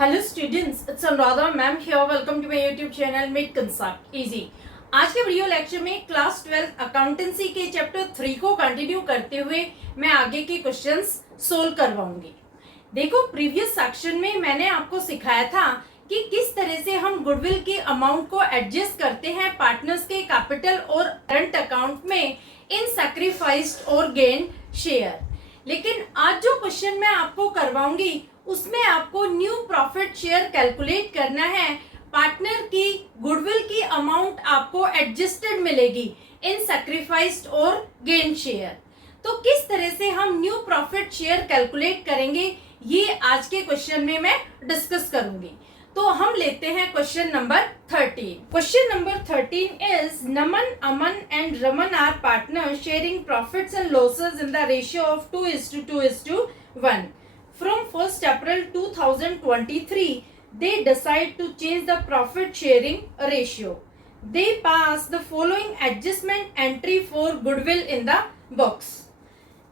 Hello students, it's Anuradha ma'am here. Welcome to my YouTube channel make concept easy. आज के video lecture में class 12 accountancy के chapter 3 को continue करते हुए मैं आगे के क्वेश्चंस सोल्व करवाऊंगी। देखो, प्रीवियस सेक्शन में मैंने आपको सिखाया था कि किस तरह से हम गुडविल के अमाउंट को एडजस्ट करते हैं पार्टनर्स के कैपिटल और करंट अकाउंट में इन सैक्रिफाइस्ड और गेन शेयर। लेकिन आज जो क्वेश्चन मैं आपको करवाऊंगी उसमें आपको न्यू प्रॉफिट शेयर कैलकुलेट करना है। पार्टनर की गुडविल की अमाउंट आपको एडजस्टेड मिलेगी इन सैक्रिफाइस्ड और गेन शेयर। तो किस तरह से हम न्यू प्रॉफिट शेयर कैलकुलेट करेंगे ये आज के क्वेश्चन में मैं डिस्कस करूंगी। तो हम लेते हैं question number 13। Question number 13 is Naman, Aman and Raman are partner sharing profits and losses in the ratio of 2:2:1। From 1st April 2023, they decide to change the profit sharing ratio. They pass the following adjustment entry for goodwill in the box.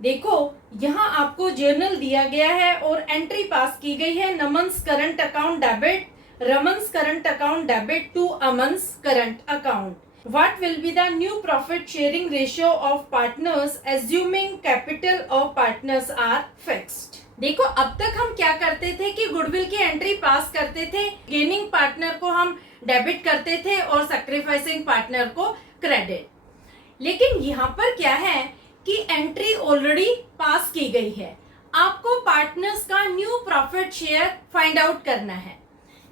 देखो, यहाँ आपको journal दिया गया है और entry पास की गई है। Naman's current account debit, Raman's current account debit to Aman's current account. What will be the new profit sharing ratio of partners assuming capital of partners are fixed? देखो, अब तक हम क्या करते थे कि गुडविल की एंट्री पास करते थे, गेनिंग पार्टनर को हम डेबिट करते थे और सैक्रिफाइसिंग पार्टनर को क्रेडिट। लेकिन यहाँ पर क्या है कि एंट्री ऑलरेडी पास की गई है, आपको पार्टनर्स का new profit share find out करना है।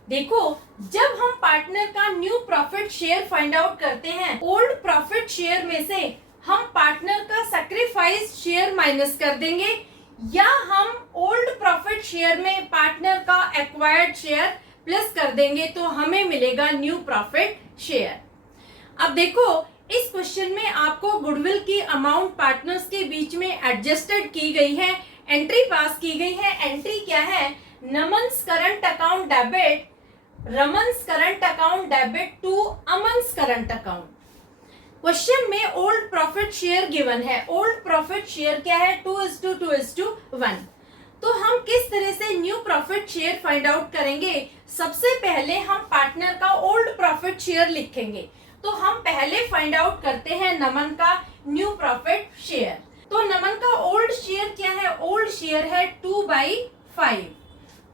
देखो, जब हम पार्टनर का new profit share find out करते हैं, ओल्ड प्रॉफिट शेयर में से हम पार्टनर का सैक्रिफाइस शेयर माइनस कर देंगे या हम ओल्ड प्रॉफिट शेयर में पार्टनर का एक्वायर्ड शेयर प्लस कर देंगे तो हमें मिलेगा न्यू प्रॉफिट शेयर। अब देखो, इस क्वेश्चन में आपको गुडविल की अमाउंट पार्टनर्स के बीच में एडजस्टेड की गई है, एंट्री पास की गई है। एंट्री क्या है? Naman's current account debit, Raman's current account debit to Aman's current account. Question में ओल्ड प्रॉफिट शेयर गिवन है। ओल्ड प्रॉफिट शेयर क्या है? 2:2:1। तो हम किस तरह से new profit share find out करेंगे? सबसे पहले हम पार्टनर का ओल्ड प्रॉफिट शेयर लिखेंगे। तो हम पहले फाइंड आउट करते हैं नमन का न्यू प्रॉफिट शेयर। तो नमन का ओल्ड शेयर क्या है? ओल्ड शेयर है 2/5।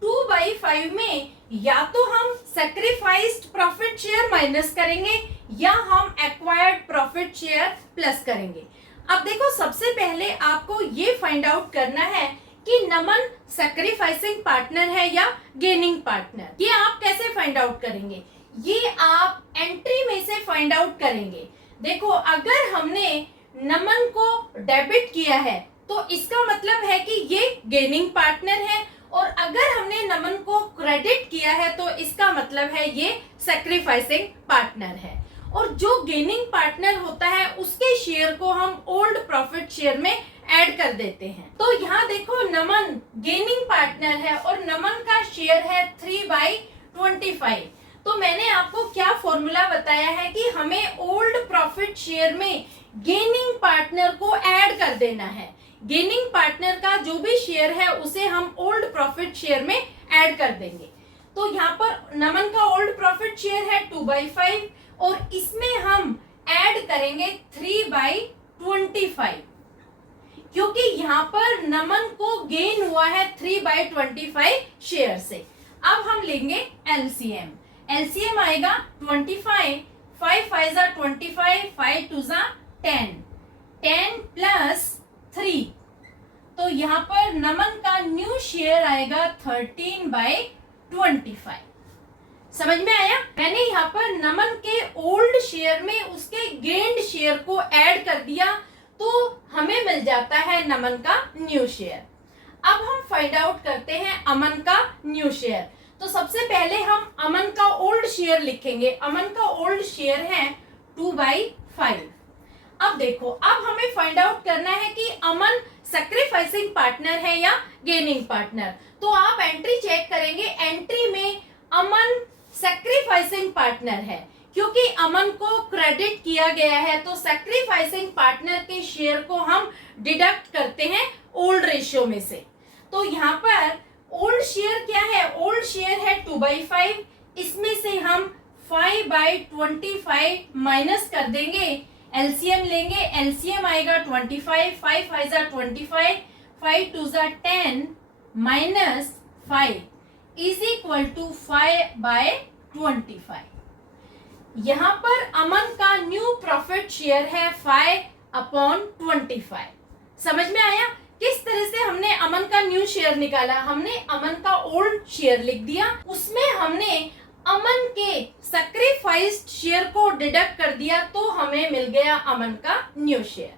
2/5 में या तो हम सैक्रिफाइस्ड प्रॉफिट शेयर माइनस करेंगे या हम एक्वायर्ड प्रॉफिट शेयर प्लस करेंगे। अब देखो, सबसे पहले आपको ये फाइंड आउट करना है कि नमन सैक्रिफाइसिंग पार्टनर है या गेनिंग पार्टनर। ये आप कैसे फाइंड आउट करेंगे? ये आप एंट्री में से फाइंड आउट करेंगे। देखो, अगर हमने नमन को डेबिट किया है तो इसका मतलब है कि ये गेनिंग पार्टनर है, और अगर हमने नमन को क्रेडिट किया है तो इसका मतलब है ये सैक्रिफाइसिंग पार्टनर है। और जो गेनिंग पार्टनर होता है उसके शेयर को हम ओल्ड प्रॉफिट शेयर में ऐड कर देते हैं। तो यहाँ देखो, नमन गेनिंग पार्टनर है और नमन का शेयर है 3/25। तो मैंने आपको क्या फॉर्मूला बताया है कि हमें ओल्ड प्रॉफिट शेयर में गेनिंग पार्टनर को ऐड कर देना है। गेनिंग पार्टनर का जो भी शेयर है उसे हम ओल्ड प्रॉफिट शेयर में ऐड कर देंगे। तो यहाँ पर नमन का ओल्ड प्रॉफिट शेयर है 2/5 और इसमें हम ऐड करेंगे 3/25, क्योंकि यहाँ पर नमन को गेन हुआ है 3/25 शेयर से। अब हम लेंगे एलसीएम। एलसीएम आएगा 25, 5 5 25, 5 2 10, 10 प्लस 3। तो यहाँ पर नमन का न्यू शेयर आएगा 13/25। समझ में आया? मैंने यहाँ पर नमन के ओल्ड शेयर में उसके गेन्ड शेयर को ऐड कर दिया तो हमें मिल जाता है नमन का न्यू शेयर। अब हम फाइंड आउट करते हैं अमन का न्यू शेयर। तो सबसे पहले हम अमन का ओल्ड शेयर लिखेंगे। अमन का ओल्ड शेयर है 2/5। अब देखो, अब हमें फाइंड आउट करना है कि अमन सैक्रिफाइसिंग पार्टनर है या गेनिंग पार्टनर। तो आप एंट्री चेक करेंगे, एंट्री में अमन सैक्रिफाइसिंग पार्टनर है क्योंकि अमन को क्रेडिट किया गया है। तो सैक्रिफाइसिंग पार्टनर के शेयर को हम डिडक्ट करते हैं ओल्ड रेशियो में से। तो यहाँ पर ओल्ड शेयर क्या है? ओल्ड शेयर है 2/5, इसमें से हम 5/25 माइनस कर देंगे, एलसीएम लेंगे, एलसीएम आएगा 25, 5 5 25, 5 2 10 माइनस 5 इज इक्वल टू 5/25। यहाँ पर अमन का न्यू प्रॉफिट शेयर है 5/25। समझ में आया किस तरह से हमने अमन का न्यू शेयर निकाला? हमने अमन का ओल्ड शेयर लिख दिया, उसमें हमने अमन के सैक्रिफाइस्ड शेयर को डिडक्ट कर दिया, तो हमें मिल गया अमन का न्यू शेयर।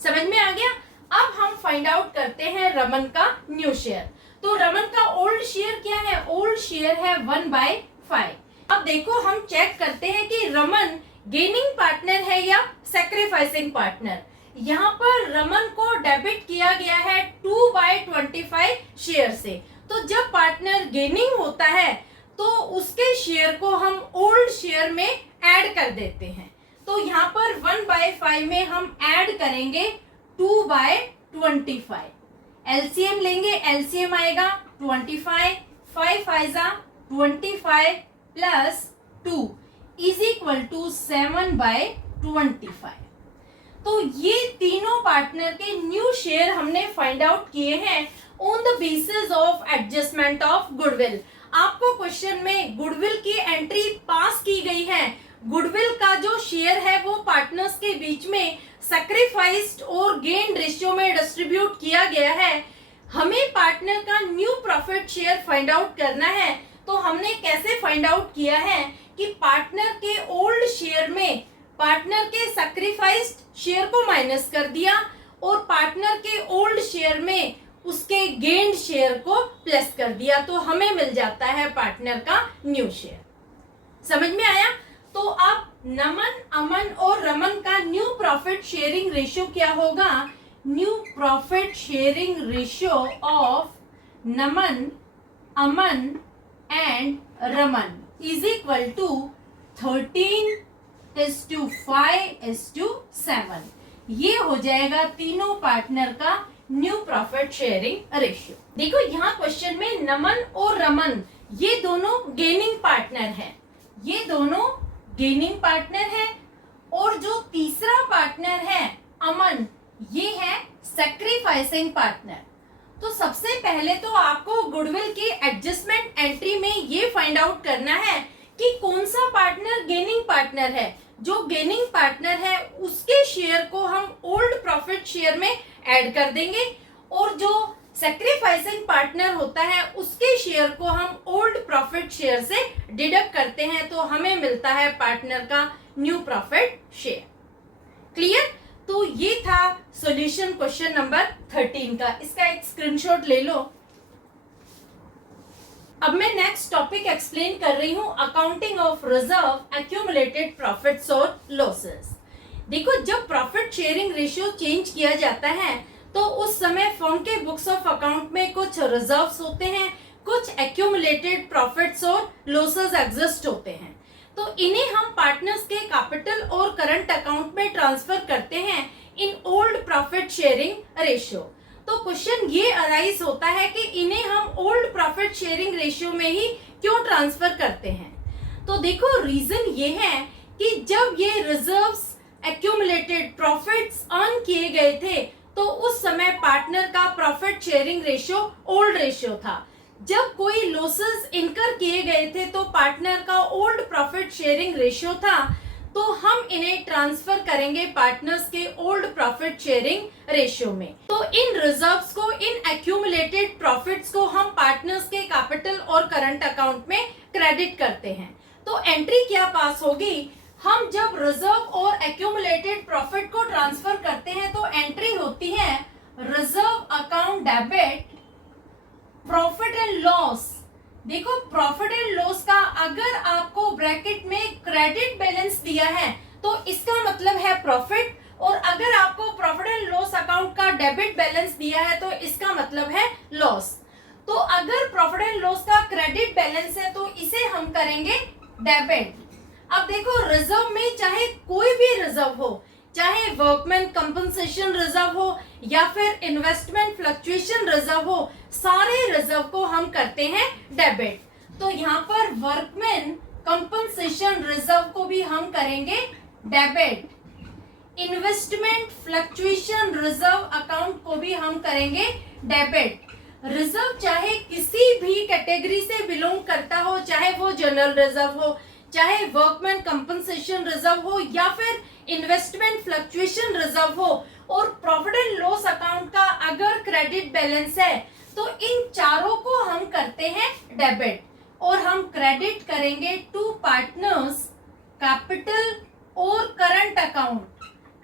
समझ में आ गया? अब हम फाइंड आउट करते हैं रमन का न्यू शेयर। तो रमन का ओल्ड शेयर क्या है? ओल्ड शेयर है 1/5। अब देखो हम चेक करते हैं कि रमन गेनिंग पार्टनर है या सैक्रिफाइसिंग पार्टनर। यहाँ पर रमन को डेबिट किया गया है 2/25 शेयर से। तो जब पार्टनर गेनिंग होता है तो उसके शेयर को हम ओल्ड शेयर में ऐड कर देते हैं। तो यहाँ पर 1/5 में हम ऐड करेंगे 2/25। एलसीएम लेंगे, एलसीएम आएगा 25, 5 5 25 प्लस 2 इज इक्वल टू 7/25। तो ये तीनों पार्टनर के न्यू शेयर हमने फाइंड आउट किए हैं on the basis of adjustment of goodwill. आपको क्वेश्चन में गुडविल की एंट्री पास की गई है। गुडविल का जो शेयर है वो पार्टनर्स के बीच में सैक्रिफाइस्ड और गेन रेशियो में डिस्ट्रीब्यूट किया गया है। हमें पार्टनर का new profit share find out करना है। तो हमने कैसे फाइंड आउट किया है कि पार्टनर के ओल्ड शेयर में पार्टनर के सैक्रिफाइस्ड शेयर को माइनस कर दिया और पार्टनर के ओल्ड शेयर में उसके गेन्ड शेयर को प्लस कर दिया, तो हमें मिल जाता है पार्टनर का न्यू शेयर। समझ में आया? तो अब नमन, अमन और रमन का न्यू प्रॉफिट शेयरिंग रेशियो क्या होगा? New profit sharing ratio of Naman, Aman and Raman is equal to 13:5:7। ये हो जाएगा तीनों पार्टनर का न्यू प्रॉफिट शेयरिंग रेशियो। देखो यहाँ क्वेश्चन में नमन और रमन ये दोनों गेनिंग पार्टनर हैं, ये दोनों गेनिंग पार्टनर है, और जो तीसरा पार्टनर है अमन, ये है सैक्रिफाइसिंग पार्टनर। तो सबसे पहले तो आपको गुडविल की एडजस्टमेंट एंट्री में ये फाइंड आउट करना है कि कौन सा पार्टनर गेनिंग पार्टनर है। जो गेनिंग पार्टनर है उसके शेयर को हम ओल्ड प्रॉफिट शेयर में ऐड कर देंगे, और जो सैक्रिफाइसिंग पार्टनर होता है उसके शेयर को हम ओल्ड प्रॉफिट शेयर से डिडक्ट करते हैं, तो हमें मिलता है पार्टनर का न्यू प्रॉफिट शेयर। क्लियर? तो ये था सॉल्यूशन क्वेश्चन नंबर 13 का। इसका एक स्क्रीनशॉट ले लो। अब मैं नेक्स्ट टॉपिक एक्सप्लेन कर रही हूं, accounting of reserve accumulated profits और लॉसेस। देखो जब प्रॉफिट शेयरिंग रेशियो चेंज किया जाता है तो उस समय फर्म के बुक्स ऑफ अकाउंट में कुछ रिजर्व्स होते हैं, कुछ एक्यूमुलेटेड प्रॉफिट्स और लॉसेस एग्जिस्ट होते हैं। तो इन्हें हम पार्टनर्स के कैपिटल और करंट अकाउंट में ट्रांसफर करते हैं इन ओल्ड प्रॉफिट शेयरिंग रेशियो। तो क्वेश्चन ये अराइज होता है कि इन्हें हम ओल्ड प्रॉफिट शेयरिंग रेशियो में ही क्यों ट्रांसफर करते हैं? तो देखो रीजन ये है कि जब ये रिजर्व्स एक्यूमुलेटेड प्रॉफिट्स अर्न किए गए थे तो उस समय पार्टनर का profit sharing ratio old ratio था। जब कोई लॉसेस इनकर किए गए थे तो पार्टनर का ओल्ड प्रॉफिट शेयरिंग रेशियो था, तो हम इन्हें ट्रांसफर करेंगे पार्टनर्स के ओल्ड प्रॉफिट शेयरिंग रेशियो में। तो इन रिजर्व्स को, इन एक्यूमुलेटेड प्रॉफिट्स को हम पार्टनर्स के कैपिटल और करंट अकाउंट में क्रेडिट करते हैं। तो एंट्री क्या पास होगी? हम जब रिजर्व और एक्यूमुलेटेड प्रॉफिट को ट्रांसफर करते हैं तो एंट्री होती है reserve account debit profit and loss. देखो प्रॉफिट एंड लॉस का अगर आपको ब्रैकेट में क्रेडिट बैलेंस दिया है तो इसका मतलब है प्रॉफिट, और अगर आपको प्रॉफिट एंड लॉस अकाउंट का डेबिट बैलेंस दिया है तो इसका मतलब है लॉस। तो अगर प्रॉफिट एंड लॉस का क्रेडिट बैलेंस है तो इसे हम करेंगे डेबिट। अब देखो रिजर्व में चाहे कोई भी रिजर्व हो, चाहे वर्कमैन कंपनसेशन रिजर्व हो या फिर इन्वेस्टमेंट फ्लक्चुएशन रिजर्व हो, सारे रिजर्व को हम करते हैं डेबिट। तो यहाँ पर वर्कमैन कंपनसेशन रिजर्व को भी हम करेंगे debit, investment fluctuation reserve account को भी हम करेंगे डेबिट। रिजर्व चाहे किसी भी कैटेगरी से बिलोंग करता हो, चाहे वो जनरल रिजर्व हो, चाहे वर्कमैन कंपनसेशन रिजर्व हो या फिर इन्वेस्टमेंट फ्लक्चुएशन रिजर्व हो, और प्रॉफिट एंड लॉस अकाउंट का अगर क्रेडिट बैलेंस है तो इन चारों को हम करते हैं डेबिट, और हम क्रेडिट करेंगे टू पार्टनर्स कैपिटल और करंट अकाउंट।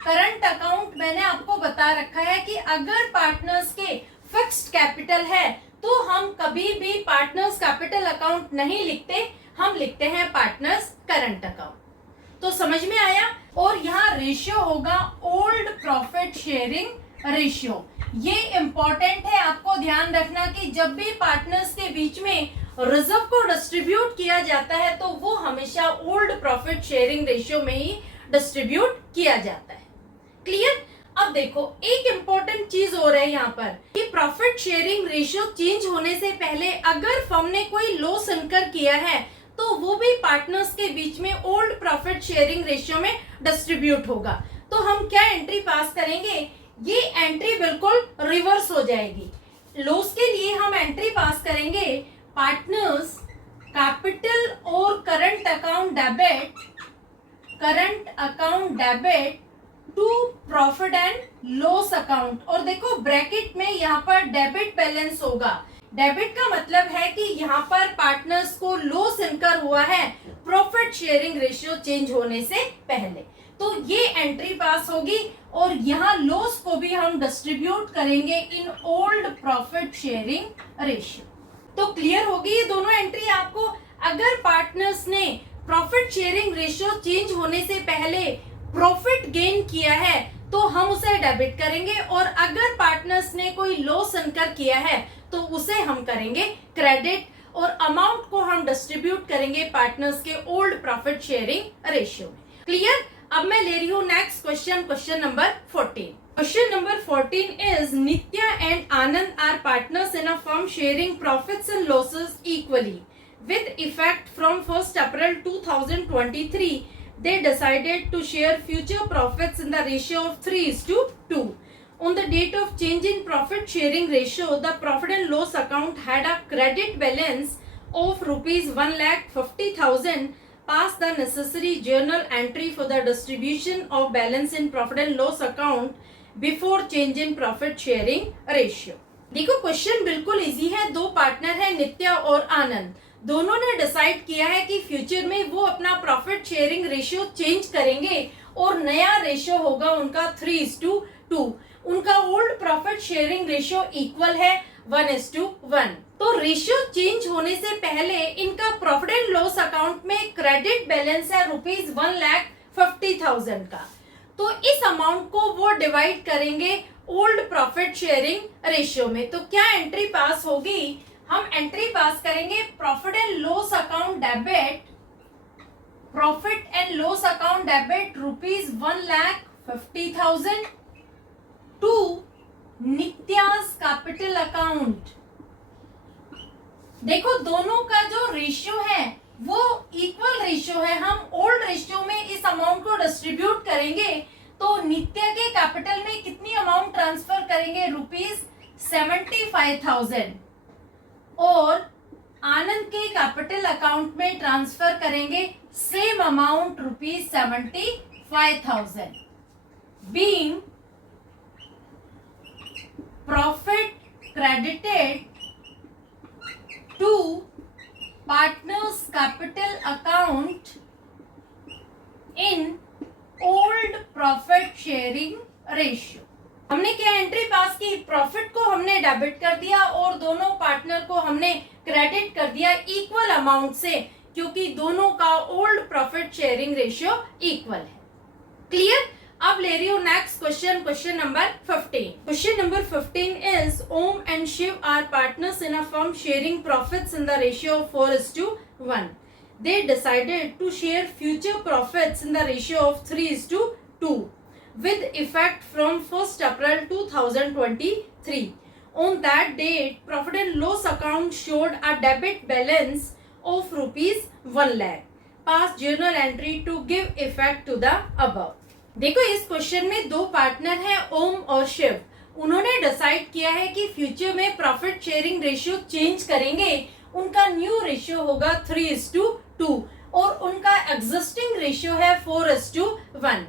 करंट अकाउंट मैंने आपको बता रखा है कि अगर पार्टनर्स के फिक्स्ड कैपिटल है तो हम कभी भी पार्टनर्स कैपिटल अकाउंट नहीं लिखते, हम लिखते हैं पार्टनर्स करंट अकाउंट। तो समझ में आया। और यहाँ रेशियो होगा ओल्ड प्रॉफिट शेयरिंग रेशियो। ये इंपॉर्टेंट है, आपको ध्यान रखना कि जब भी पार्टनर्स के बीच में रिजर्व को डिस्ट्रीब्यूट किया जाता है तो वो हमेशा ओल्ड प्रॉफिट शेयरिंग रेशियो में ही डिस्ट्रीब्यूट किया जाता है। क्लियर। अब देखो एक इंपॉर्टेंट चीज हो रहा है यहाँ पर कि प्रॉफिट शेयरिंग रेशियो चेंज होने से पहले अगर फर्म ने कोई लॉस इनकर किया है तो वो भी पार्टनर्स के बीच में ओल्ड प्रॉफिट शेयरिंग रेशियो में डिस्ट्रीब्यूट होगा। तो हम क्या एंट्री पास करेंगे, ये एंट्री बिल्कुल रिवर्स हो जाएगी। लॉस के लिए हम एंट्री पास करेंगे पार्टनर्स कैपिटल और current account debit to profit and loss account. और देखो ब्रैकेट में यहाँ पर डेबिट बैलेंस होगा। डेबिट का मतलब है कि यहाँ पर पार्टनर्स को लॉस इनकर हुआ है प्रॉफिट शेयरिंग रेशियो चेंज होने से पहले, तो ये एंट्री पास होगी। और यहाँ लॉस को भी हम डिस्ट्रीब्यूट करेंगे इन ओल्ड प्रॉफिट शेयरिंग रेशियो। तो क्लियर होगी ये दोनों एंट्री आपको। अगर पार्टनर्स ने प्रॉफिट शेयरिंग रेशियो चेंज होने से पहले प्रॉफिट गेन किया है तो हम उसे डेबिट करेंगे, और अगर पार्टनर्स ने कोई लॉस इनकर किया है तो उसे हम करेंगे क्रेडिट, और अमाउंट को हम डिस्ट्रीब्यूट करेंगे पार्टनर्स के ओल्ड प्रॉफिट शेयरिंग रेशियो में। क्लियर। अब मैं ले रही हूँ next question number 14। Question number 14 is Nitya and Anand are partners in a firm sharing profits and losses equally. With effect from 1st April 2023, they decided to share future profits in the ratio of 3:2. On the date of change in profit sharing ratio, the profit and loss account had a credit balance of rupees 1,50,000. Pass the necessary journal entry for the distribution of balance in profit and loss account before change in profit sharing ratio. देखो question बिल्कुल easy है। दो partner है नित्या और आनंद, दोनों ने decide किया है कि फ्यूचर में वो अपना प्रॉफिट शेयरिंग रेशियो चेंज करेंगे और नया रेशियो होगा उनका 3:2। उनका old profit sharing ratio equal है 1:1। तो रेशियो चेंज होने से पहले इनका प्रॉफिट एंड लॉस अकाउंट में क्रेडिट बैलेंस है रुपीज 1,50,000 का। तो इस अमाउंट को वो डिवाइड करेंगे ओल्ड प्रॉफिट शेयरिंग रेशियो में। तो क्या एंट्री पास होगी, हम एंट्री पास करेंगे profit and loss account debit rupees 1,50,000 to Nitya's capital account. देखो दोनों का जो रेशियो है वो इक्वल रेशियो है। हम ओल्ड रेशियो में इस अमाउंट को डिस्ट्रीब्यूट करेंगे तो नित्या के कैपिटल में कितनी अमाउंट ट्रांसफर करेंगे, रुपीज 75,000, और आनंद के कैपिटल अकाउंट में ट्रांसफर करेंगे same amount rupees 75,000। Being profit credited to partners capital account in old profit sharing ratio. हमने क्या एंट्री पास की, प्रॉफिट को हमने डेबिट कर दिया और दोनों पार्टनर को हमने क्रेडिट कर दिया इक्वल अमाउंट से, क्योंकि दोनों का old profit sharing ratio equal है। क्लियर। अब ले रही हूँ next question number 15। Question number 15 is Om and Shiv are partners in a firm sharing profits in the ratio of 4:1. They decided to share future profits in the ratio of 3:2 with effect from 1st April 2023. On that date, profit and loss account showed a debit balance of rupees 1 lakh. Pass journal entry to give effect to the above. देखो इस question में दो partner हैं ओम और शिव. उन्होंने decide किया है कि फ्यूचर में प्रॉफिट शेयरिंग रेशियो चेंज करेंगे. उनका न्यू रेशियो होगा 3:2 और उनका एग्जिस्टिंग रेशियो है 4:1.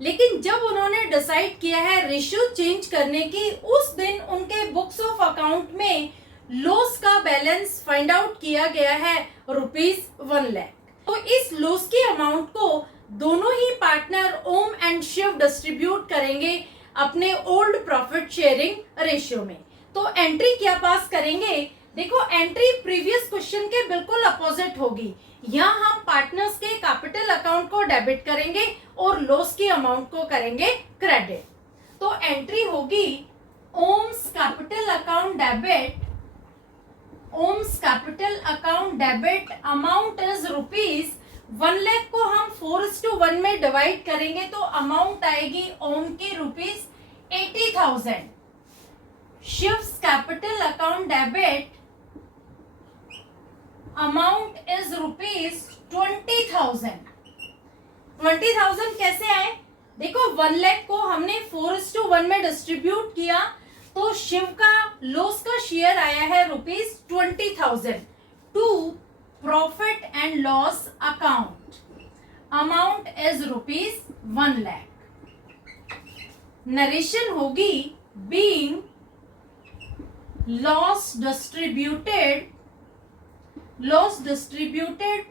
लेकिन जब उन्होंने डिसाइड किया है रेशियो चेंज करने की, उस दिन उनके बुक्स ऑफ अकाउंट में लॉस का बैलेंस फाइंड आउट किया गया है रुपीज 1 लाख. तो इस लॉस की अमाउंट को दोनों ही partner Om and Shiv distribute करेंगे अपने ओल्ड प्रॉफिट शेयरिंग रेशियो में. तो एंट्री क्या पास करेंगे? देखो एंट्री प्रीवियस क्वेश्चन के बिल्कुल अपोजिट होगी. यहाँ हम पार्टनर्स के कैपिटल अकाउंट को डेबिट करेंगे और लॉस की अमाउंट को करेंगे क्रेडिट. तो एंट्री होगी Om's capital account debit. Om's capital account debit amount is rupees 1 lakh को हम 4:1 में डिवाइड करेंगे तो अमाउंट आएगी ओम की rupees 80,000. Shiv's capital account debit amount is rupees 20,000. 20,000 कैसे आए? देखो 1 लाख को हमने 4:1 में डिस्ट्रीब्यूट किया तो शिव का लॉस का शेयर आया है rupees 20,000 to profit and loss account. Amount is rupees 1 lakh. Narration होगी being loss distributed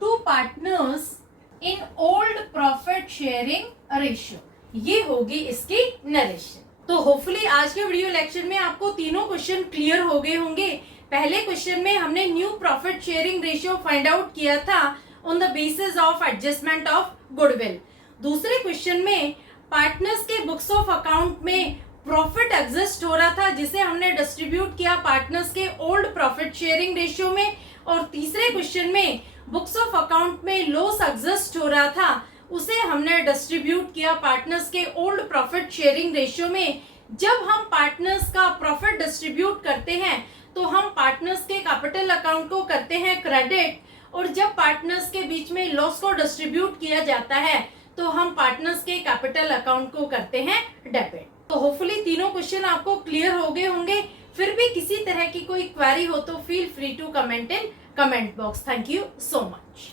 to partners in old profit sharing ratio. ये होगी इसकी नरेशन. तो होपफुली आज के वीडियो लेक्चर में आपको तीनों क्वेश्चन क्लियर हो गए होंगे. पहले क्वेश्चन में हमने new profit sharing ratio find out किया था on the basis of adjustment of goodwill. दूसरे क्वेश्चन में पार्टनर्स के बुक्स ऑफ अकाउंट में प्रॉफिट एग्जिस्ट हो रहा था जिसे हमने डिस्ट्रीब्यूट किया पार्टनर्स के ओल्ड प्रॉफिट शेयरिंग रेशियो में. और तीसरे क्वेश्चन में बुक्स ऑफ अकाउंट में लॉस एग्जिस्ट हो रहा था, उसे हमने डिस्ट्रीब्यूट किया पार्टनर्स के ओल्ड प्रॉफिट शेयरिंग रेशियो में. जब हम पार्टनर्स का प्रॉफिट डिस्ट्रीब्यूट करते हैं तो हम पार्टनर्स के कैपिटल अकाउंट को करते हैं क्रेडिट और जब पार्टनर्स के बीच में लॉस को डिस्ट्रीब्यूट किया जाता है तो हम पार्टनर्स के कैपिटल अकाउंट को करते हैं डेबिट. तो होपफुली तीनों क्वेश्चन आपको क्लियर हो गए होंगे. फिर भी किसी तरह की कोई क्वेरी हो तो feel free to comment in comment box. Thank you so much.